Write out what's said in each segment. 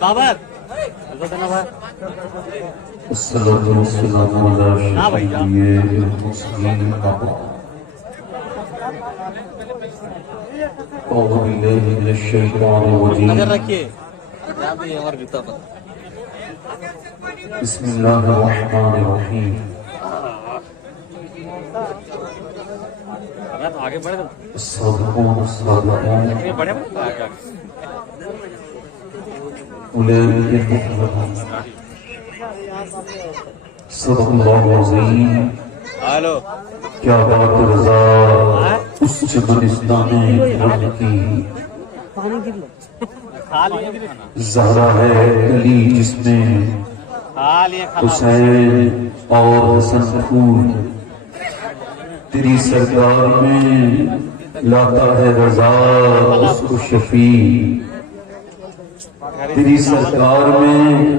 بابر الصلاة والسلام على شفيع المرسلين أعوذ بالله من الشيطان الرجيم بسم الله الرحمن الرحيم الصادقون الصادقون أولئك المفلحون صدق الله العظيم کیا بات رضا اس چمنستان رب کی زہرا ہے کلی جس میں حسین اور حسن پھول تیری سرکار میں لاتا ہے رضا اس کو شفیع تیری سرکار میں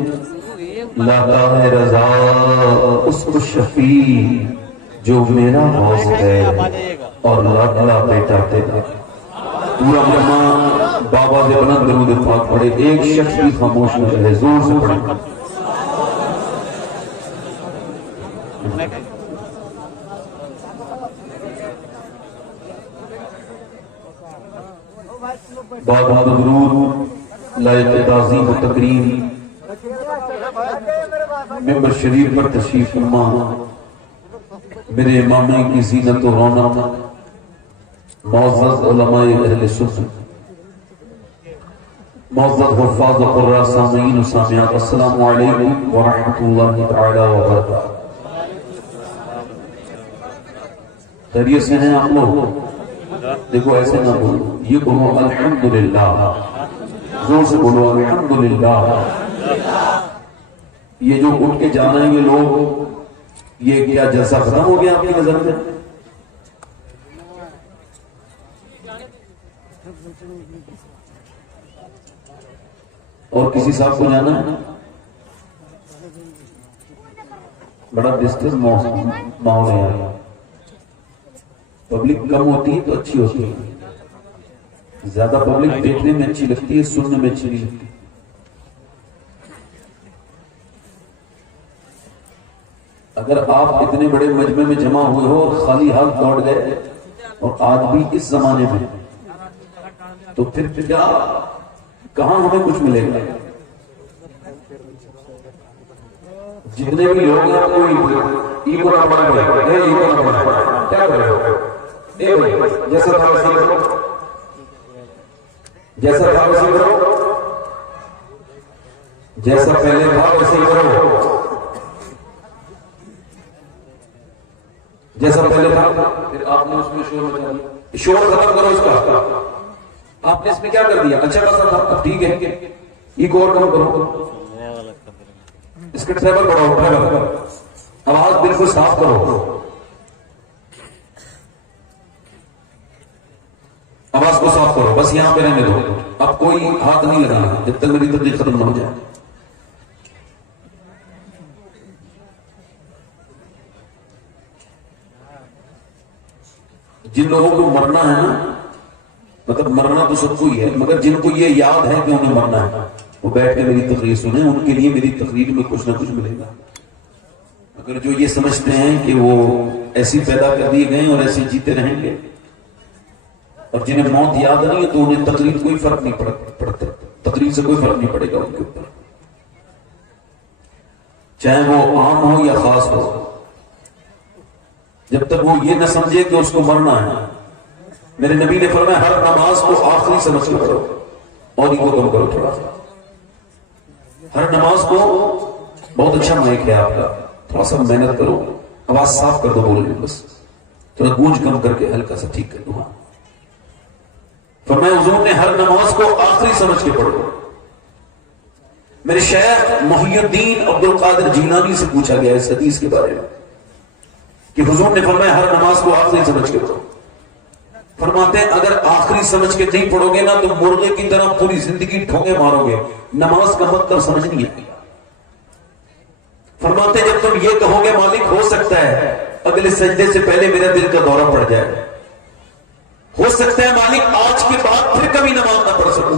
لاتا ہے رضا اس کو شفیع جو میرا غوث ہے اور لاڈلا بیٹا تیرا پورا علماء بابا سے بلند درود پاک پڑھے ایک شخص بھی خاموش نہ رہے زور سے پڑھے بابا درود لائق تعظیم و تقریم ممبر شریف پر تشریف فرما میرے امامے کی زینت و رونق معزز علماء اہل سنت معزز حفاظ و قراء سامعین و سامعات السلام علیکم ورحمۃ اللہ تعالی وبرکاتہ خیریت سے ہیں آپ لوگ دیکھو ایسے نہ بولو یہ بولو الحمدللہ زور سے بولو الحمدللہ یہ جو اٹھ کے جانا ہے یہ لوگ یہ کیا جلسہ ختم ہو گیا آپ کی نظر میں اور کسی صاحب کو جانا ہے بڑا ڈسٹرب ماحول ہے پبلک کم ہوتی ہے تو اچھی ہوتی ہے زیادہ پبلک دیکھنے میں اچھی لگتی ہے سننے میں اچھی نہیں لگتی اگر آپ اتنے بڑے مجمع میں جمع ہوئے ہو اور خالی ہاتھ لوٹ گئے اور آج بھی اس زمانے میں تو پھر کیا کہاں ہمیں کچھ ملے گا جتنے بھی لوگ ہیں کوئی ایگو نہ بڑھ گئے کیا کر رہے ہو جیسا تھا ویسے کرو جیسا تھا ویسے کرو جیسا پہلے تھا ویسے کرو جیسا پہلے تھا پھر آپ نے اس میں شور ختم کرو اس کا آپ نے اس میں کیا کر دیا اچھا خاصا تھا اب ٹھیک ہے ایک اور کم کرو اس کے ٹریبل بڑھاؤ آواز بالکل صاف کرو آواز کو صاف کرو بس یہاں پہ رہنے دو اب کوئی ہاتھ نہیں لگانا جب تک میری تبلیغ ختم نہ ہو جائے جن لوگوں کو مرنا ہے نا مطلب مرنا تو سب کو ہی ہے مگر جن کو یہ یاد ہے کہ انہیں مرنا ہے وہ بیٹھ کے میری تقریر سنیں ان کے لیے میری تقریر میں کچھ نہ کچھ ملے گا اگر جو یہ سمجھتے ہیں کہ وہ ایسی پیدا کر دیے گئے اور ایسے جیتے رہیں گے اور جنہیں موت یاد نہیں ہے تو انہیں تقریر کوئی فرق نہیں پڑتا تقریر سے کوئی فرق نہیں پڑے گا ان کے اوپر چاہے وہ عام ہو یا خاص ہو جب تک وہ یہ نہ سمجھے کہ اس کو مرنا ہے میرے نبی نے فرمایا ہر نماز کو آخری سمجھ کے پڑھو اور ہی کو کم کرو تھوڑا سا ہر نماز کو بہت اچھا مائک ہے آپ کا تھوڑا سا محنت کرو آواز صاف کر دو بولنے بس تھوڑا گونج کم کر کے ہلکا سا ٹھیک کر دو فرمایا حضور نے ہر نماز کو آخری سمجھ کے پڑھو میرے شیخ محی الدین عبد القادر جیلانی سے پوچھا گیا اس حدیث کے بارے میں کہ حضور نے فرمایا ہر نماز کو آخری سمجھ کے پڑھو فرماتے ہیں اگر آخری سمجھ کے نہیں پڑھو گے نا تو مرغے کی طرح پوری زندگی ٹھونگے مارو گے نماز کا مطلب سمجھ نہیں آئے گا فرماتے ہیں جب تم یہ کہو گے مالک ہو سکتا ہے اگلے سجدے سے پہلے میرا دل کا دورہ پڑ جائے ہو سکتا ہے مالک آج کے بعد پھر کبھی نماز نہ پڑھ سکوں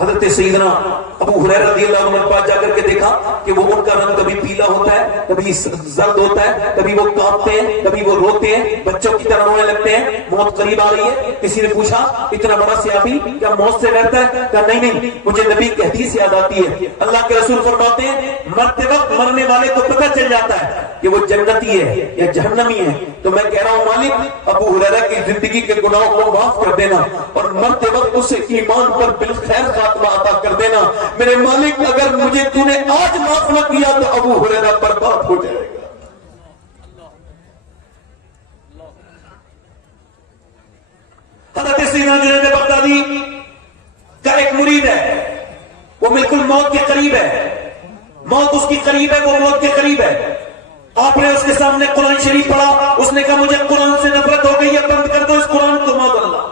حضرت سیدنا ابو ہریرہ رضی اللہ عنہ کے پاس جا کر کے دیکھا کہ وہ ان کا رنگ کبھی پیلا ہوتا ہے، کبھی زرد ہوتا ہے، کبھی وہ کانپتے ہیں، کبھی وہ روتے ہیں، بچوں کی طرح رونے لگتے ہیں، موت قریب آ رہی ہے۔ کسی نے پوچھا اتنا بڑا صحابی کیا موت سے ڈرتا ہے؟ کہا نہیں، مجھے نبی کی حدیث یاد آتی ہے، اللہ کے رسول فرماتے ہیں مرتے وقت مرنے والے کو پتہ چل جاتا ہے کہ وہ جنتی ہے یا جہنمی ہے۔ تو میں کہہ رہا ہوں مالک ابو ہریرہ کی زندگی کے گناہوں کو معاف کر دینا اور مرتے وقت اسے ایمان پر بالخیر خاتمہ عطا کر دینا۔ میرے مالک اگر مجھے تو نے آج معاف نہ کیا تو ابو ہریرہ برباد ہو جائے گا۔ حضرت سیدنا جنید بغدادی کا ایک مرید ہے، وہ بالکل موت کے قریب ہے، موت اس کی قریب ہے، وہ موت کے قریب ہے۔ آپ نے اس کے سامنے قرآن شریف پڑھا، اس نے کہا مجھے قرآن سے نفرت ہو گئی ہے، بند کر دو اس قرآن کو، معاذ اللہ،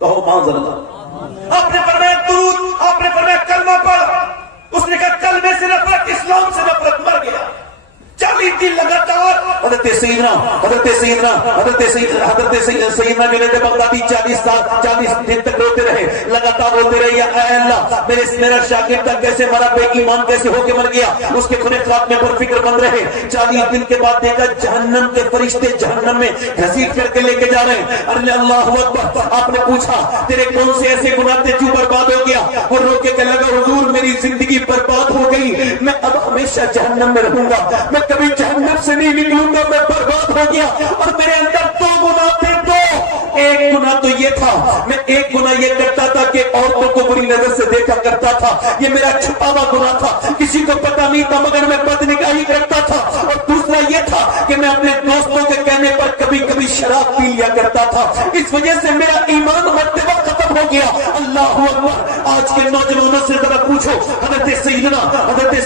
کہو معاذ اللہ۔ آپ نے فرمایا درود، آپ نے فرمایا کلمہ پڑھ، اس نے کہا کلمے سے نفرت، اسلام سے نفرت، مر گیا۔ 40 دن لگاتار حضرت سیدنا جنید بغدادی 40 دن تک روتے رہے، لگاتار روتے رہے، یا اے اللہ میرا شاگرد تک کیسے مرا، بے ایمان کیسے ہو کے مر گیا، اس کے کھلے خاتمے پر فکر مند رہے۔ 40 دن کے بعد دیکھا جہنم کے فرشتے جہنم میں گھسیٹ کر کے لے کے جا رہے ہیں۔ ارے اللہ اکبر، آپ نے پوچھا تیرے کون سے ایسے گناہ تھے جو برباد ہو گیا؟ وہ رو کے کہنے لگا حضور میری زندگی برباد ہو گئی، میں اب ہمیشہ جہنم میں رہوں گا، میں کبھی جہنم سے نہیں نکلوں گا، میں برباد ہو گیا۔ اور میرے اندر 2 گناہ تھے، 2۔ ایک گناہ تو یہ تھا میں ایک گناہ یہ کرتا تھا کہ عورتوں کو بری نظر سے دیکھا کرتا تھا، یہ میرا چھپا ہوا گناہ تھا، کسی کو پتا نہیں تھا مگر میں بدنگاہی کرتا تھا۔ اور دوسرا یہ تھا کہ میں اپنے دوستوں کے کہنے پر کبھی کبھی شراب پی لیا کرتا تھا، اس وجہ سے میرا ایمان مرتبہ ختم ہو گیا۔ اللہ اکبر، آج کے نوجوانوں سے ذرا پوچھو، حضرت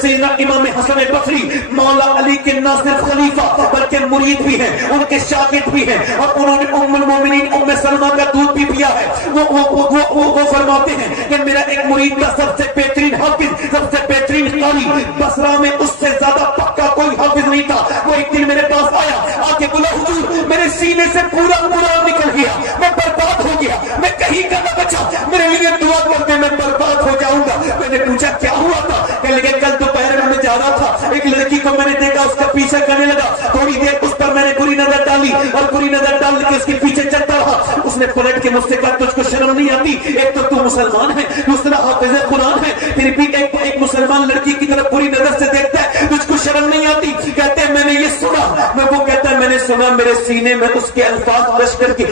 سیدنا امام حسن بصری مولا علی کے نہ صرف خلیفہ بلکہ مرید بھی ہیں، ان کے شاگرد بھی ہیں، اور انہوں نے ام المومنین ام سلمہ کا دودھ بھی پیا ہے۔ وہ فرماتے ہیں کہ میرا ایک مرید کا سب سے بہترین حافظ، سب سے بہترین قاری، بصرہ میں اس سے زیادہ پکا کوئی حافظ نہیں تھا۔ وہ ایک دن میرے پاس آیا، آ کے بولا حضور میرے سینے سے پورا قرآن نکل گیا، میں برباد ہو گیا، میں کہیں کا نہ بچا، میرے لیے دعا کر دے، میں برباد ہو جاؤں گا۔ میں نے پوچھا کیا ہوا تھا؟ کہنے لگے کل دوپہر میں جا رہا تھا، ایک لڑکی کو میں نے دیکھا، اس کا پیچھے کرنے لگا، تھوڑی دیر اس پر میں نے بری نظر ڈالی اور بری نظر ڈال کے اس کے پیچھے چلتا رہا۔ اس نے پلٹ کے مجھ سے کہا تجھ کو شرم نہیں آتی؟ ایک تو مسلمان ہے، دوسرا حافظ قرآن ہے، پھر بھی ایک مسلمان لڑکی کی طرف بری نظر سے دیکھتا ہے، تجھ کو شرم نہیں آتی؟ کہتے ہیں میں نے یہ سنا، وہ کہتا ہے میں نے سنا، میرے سینے میں اس کے الفاظ لشکر کی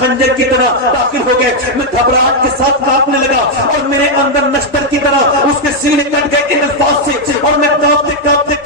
خنجر کی طرح داخل ہو گئے، میں گھبراہٹ کے ساتھ کانپنے لگا اور میرے اندر نشتر کی طرح اس کے سینے کٹ گئے ان الفاظ سے، اور میں کانپتے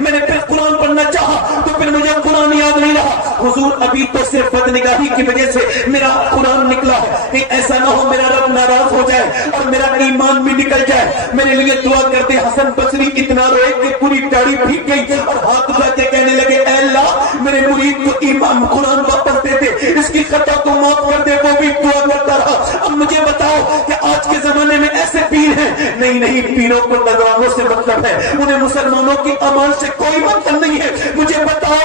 میں نے پھر قرآن پڑھنا چاہا تو پھر مجھے قرآن یاد نہیں رہا۔ حضور ابھی تو صرف بدنگاہی کی وجہ سے میرا قرآن نکلا ہے، کہ ایسا نہ ہو میرا رب ناراض ہو جائے اور میرا ایمان بھی نکل جائے۔ میرے لیے دعا کرتے۔ حسن بصری اتنا روئے کہ پوری داڑھی بھیگ گئی اور ہاتھ اٹھا کے کہنے لگے اے اللہ میرے مرید کو ایمان قرآن واپس دے دے، اس کی خطا کو معاف کر دے۔ وہ بھی دعا کرتا رہا۔ اب مجھے بتاؤ کہ آج کے زمانے میں ایسے پیر ہیں؟ نہیں، پیروں کو نظرانوں سے مطلب ہے، انہیں مسلمانوں کی امان سے کوئی مطلب نہیں ہے۔ مجھے بتاؤ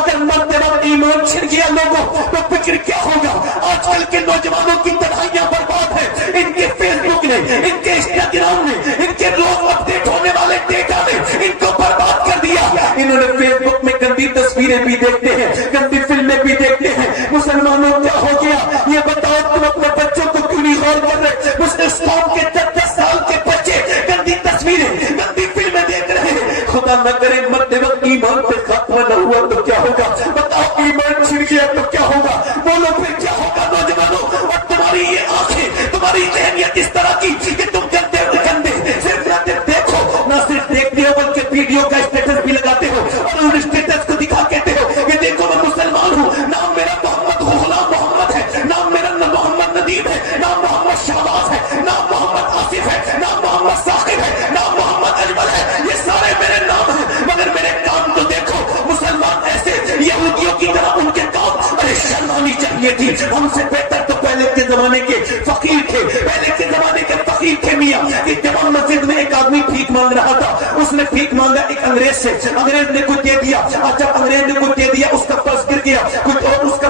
اگر مرتے وقت ایمان چھن گیا لوگوں تو فکر کیا ہوگا؟ آج کل کے نوجوانوں کی تنہائیاں برباد ہیں، ان کے فیس بک نے، ان کے انسٹاگرام نے، ان کے روز اپڈیٹ ہونے والے ڈیٹا نے ان کو برباد کر دیا۔ انہوں نے فیس بک میں گندی تصویریں بھی دیکھتے ہیں، گندی فلمیں بھی دیکھتے ہیں۔ مسلمانوں کیا ہو گیا یہ بتاؤ؟ تم اپنے بچوں کو کیوں نہیں غور کر رہے؟ مسلم کے 10 سال کے بچے گندی تصویریں، گندی فلمیں دیکھ رہے ہیں۔ خدا نہ کرے مرتے وقت ایمان پہ خاتمہ نہ ہوا تو کیا ہوگا؟ بتاؤ ایمان چھن گیا تو کیا ہوگا؟ بولو پھر کیا ہوگا نوجوانوں؟ اور تمہاری یہ آنکھیں، تمہاری ذہنیت اس طرح کی کہ تم گندے صرف نہ صرف دیکھتے ہو بلکہ ویڈیو کا اسٹیٹس بھی لگاتے ہو اور ان اسٹیٹس کو دکھا کہتے ہو کہ دیکھو میں مسلمان ہوں، نام میرا محمد غلام محمد ہے، نام میرا محمد ندیم ہے، نام محمد شہباز ہے، نام محمد آصف ہے، نام محمد ثاقب ہے، نام محمد اجمل ہے، یہ سارے میرے نام ہیں مگر میرے کام تو دیکھو۔ مسلمان ایسے یہودیوں کی طرح ان کے کام، ارے شرم آنی چاہیے تھی۔ ہم سے بہتر تو پہلے کے زمانے کے فقیر تھے، پہلے کے زمانے کے فقیر تھے میاں۔ کہ جب مسجد میں ایک آدمی بھیک مانگ رہا تھا، اس نے بھیک مانگا ایک انگریز سے، انگریز نے کچھ دے دیا، جب انگریز نے کچھ دے دیا اس کا پرس گر گیا، کچھ اور اس کا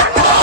18